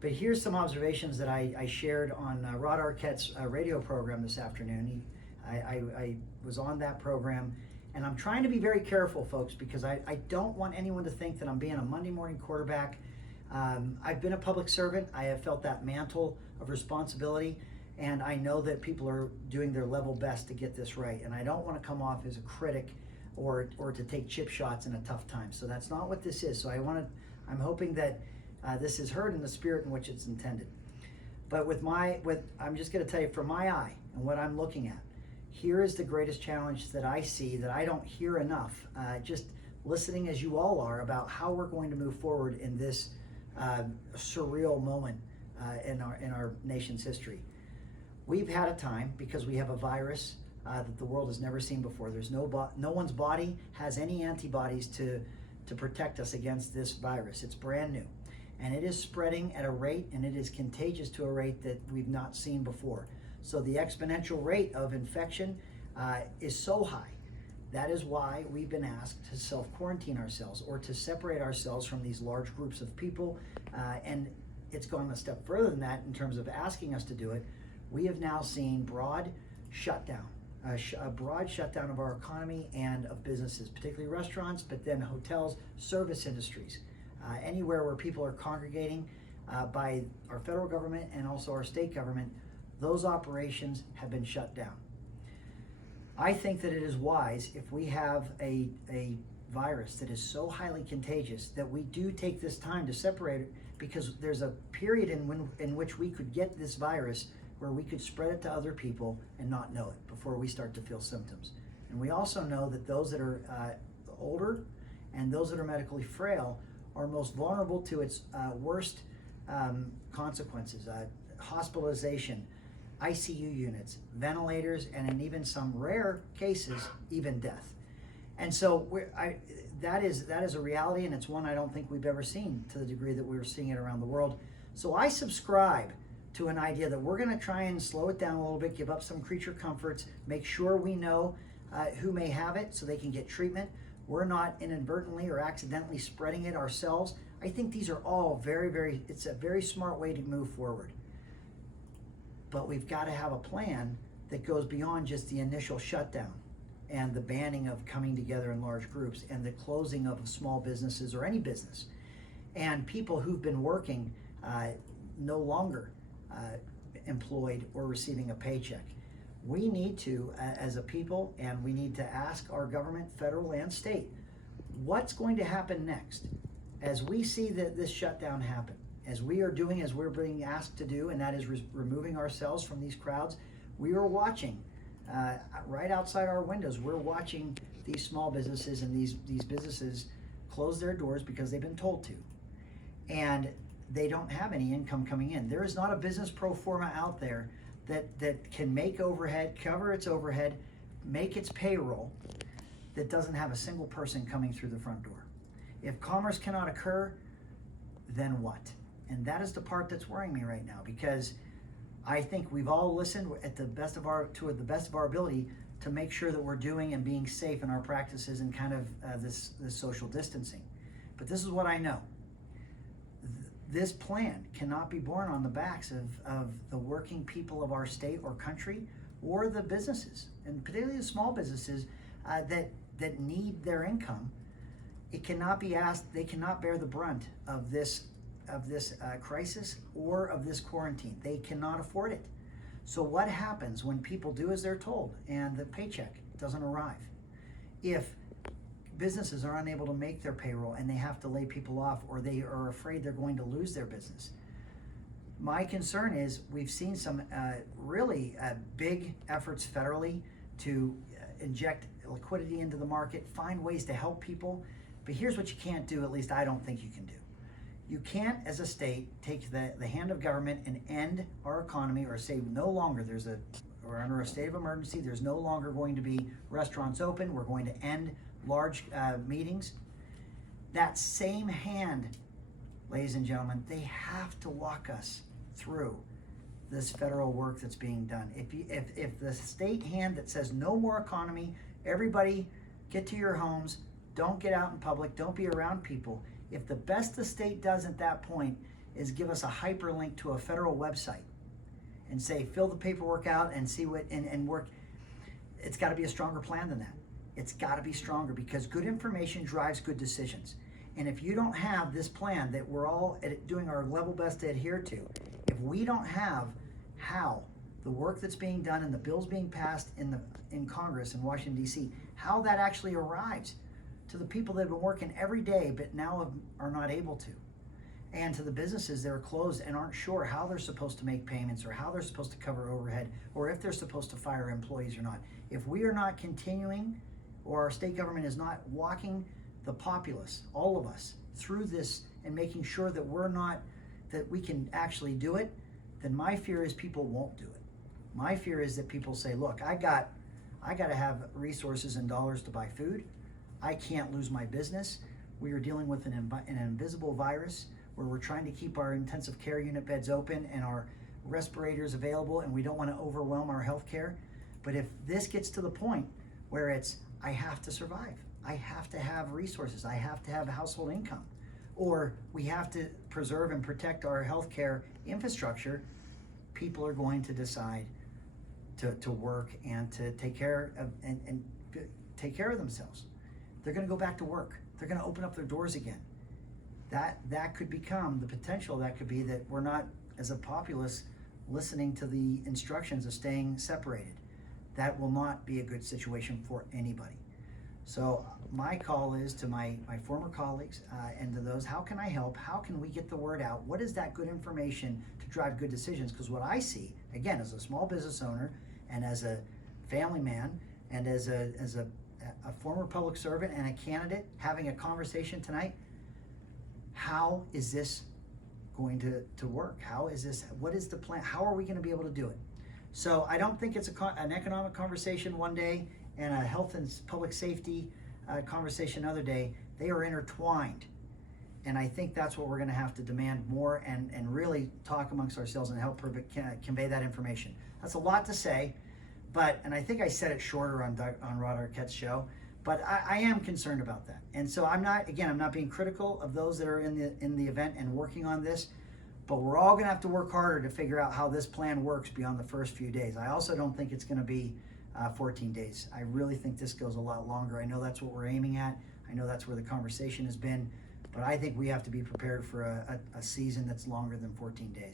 But here's some observations that I shared on Rod Arquette's radio program this afternoon. I was on that program, and I'm trying to be very careful, folks, because I don't want anyone to think that I'm being a Monday morning quarterback. I've been a public servant. I have felt that mantle of responsibility, and I know that people are doing their level best to get this right. And I don't want to come off as a critic or to take chip shots in a tough time. So that's not what this is. So I'm hoping that this is heard in the spirit in which it's intended. But I'm just going to tell you from my eye and what I'm looking at, here is the greatest challenge that I see that I don't hear enough, just listening as you all are about how we're going to move forward in this surreal moment in our nation's history. We've had a time, because we have a virus that the world has never seen before. There's no one's body has any antibodies to protect us against this virus. It's brand new. And it is spreading at a rate, and it is contagious to a rate that we've not seen before. So the exponential rate of infection is so high. That is why we've been asked to self-quarantine ourselves or to separate ourselves from these large groups of people. And it's gone a step further than that in terms of asking us to do it. We have now seen broad shutdown, a broad shutdown of our economy and of businesses, particularly restaurants, but then hotels, service industries. Anywhere where people are congregating by our federal government and also our state government, those operations have been shut down. I think that it is wise, if we have a virus that is so highly contagious, that we do take this time to separate it, because there's a period in which we could get this virus where we could spread it to other people and not know it before we start to feel symptoms. And we also know that those that are older and those that are medically frail are most vulnerable to its worst consequences: hospitalization, ICU units, ventilators, and in even some rare cases, even death. And so that is a reality, and it's one I don't think we've ever seen to the degree that we're seeing it around the world. So I subscribe to an idea that we're going to try and slow it down a little bit, give up some creature comforts, make sure we know who may have it so they can get treatment. We're not inadvertently or accidentally spreading it ourselves. I think these are all it's a very smart way to move forward. But we've got to have a plan that goes beyond just the initial shutdown and the banning of coming together in large groups and the closing of small businesses or any business. And people who've been working no longer employed or receiving a paycheck. We need to, as a people, and we need to ask our government, federal and state, what's going to happen next as we see this shutdown happen, as we are doing as we're being asked to do, and that is removing ourselves from these crowds. We are watching right outside our windows. We're watching these small businesses and these businesses close their doors because they've been told to, and they don't have any income coming in. There is not a business pro forma out there that can make overhead, cover its overhead, make its payroll, that doesn't have a single person coming through the front door. If commerce cannot occur, then what? And that is the part that's worrying me right now, because I think we've all listened to the best of our ability to make sure that we're doing and being safe in our practices and kind of this social distancing. But this is what I know. This plan cannot be borne on the backs of the working people of our state or country, or the businesses, and particularly the small businesses that need their income. It cannot be asked; they cannot bear the brunt of this crisis or of this quarantine. They cannot afford it. So what happens when people do as they're told and the paycheck doesn't arrive? If businesses are unable to make their payroll and they have to lay people off, or they are afraid they're going to lose their business. My concern is we've seen some really big efforts federally to inject liquidity into the market, find ways to help people. But here's what you can't do, at least I don't think you can do. You can't, as a state, take the hand of government and end our economy, or say no longer we're under a state of emergency, there's no longer going to be restaurants open, we're going to end large meetings. That same hand, ladies and gentlemen, they have to walk us through this federal work that's being done. If the state hand that says no more economy, everybody get to your homes, don't get out in public, don't be around people, if the best the state does at that point is give us a hyperlink to a federal website and say, fill the paperwork out and see what, and work. It's got to be a stronger plan than that. It's got to be stronger, because good information drives good decisions. And if you don't have this plan that we're all doing our level best to adhere to, if we don't have how the work that's being done and the bills being passed in Congress in Washington, D.C., how that actually arrives to the people that have been working every day but now are not able to, and to the businesses that are closed and aren't sure how they're supposed to make payments or how they're supposed to cover overhead or if they're supposed to fire employees or not. If we are not continuing, or our state government is not walking the populace, all of us, through this and making sure that that we can actually do it, then my fear is people won't do it. My fear is that people say, look, I got to have resources and dollars to buy food. I can't lose my business. We are dealing with an invisible virus where we're trying to keep our intensive care unit beds open and our respirators available, and we don't want to overwhelm our healthcare. But if this gets to the point where it's, I have to survive, I have to have resources, I have to have household income, or we have to preserve and protect our healthcare infrastructure, people are going to decide to work and to take care of and take care of themselves. They're going to go back to work. They're going to open up their doors again. That could become the potential. That could be that we're not, as a populace, listening to the instructions of staying separated. That will not be a good situation for anybody. So my call is to my former colleagues and to those, how can I help? How can we get the word out? What is that good information to drive good decisions? Because what I see, again, as a small business owner and as a family man and as a former public servant and a candidate having a conversation tonight, how is this going to work? How is this, what is the plan? How are we going to be able to do it? So I don't think it's an economic conversation one day and a health and public safety conversation another day. They are intertwined. And I think that's what we're going to have to demand more and really talk amongst ourselves and help convey that information. That's a lot to say, and I think I said it shorter on Rod Arquette's show, but I am concerned about that. And so I'm not being critical of those that are in the event and working on this, but we're all going to have to work harder to figure out how this plan works beyond the first few days. I also don't think it's going to be 14 days. I really think this goes a lot longer. I know that's what we're aiming at. I know that's where the conversation has been, but I think we have to be prepared for a season that's longer than 14 days.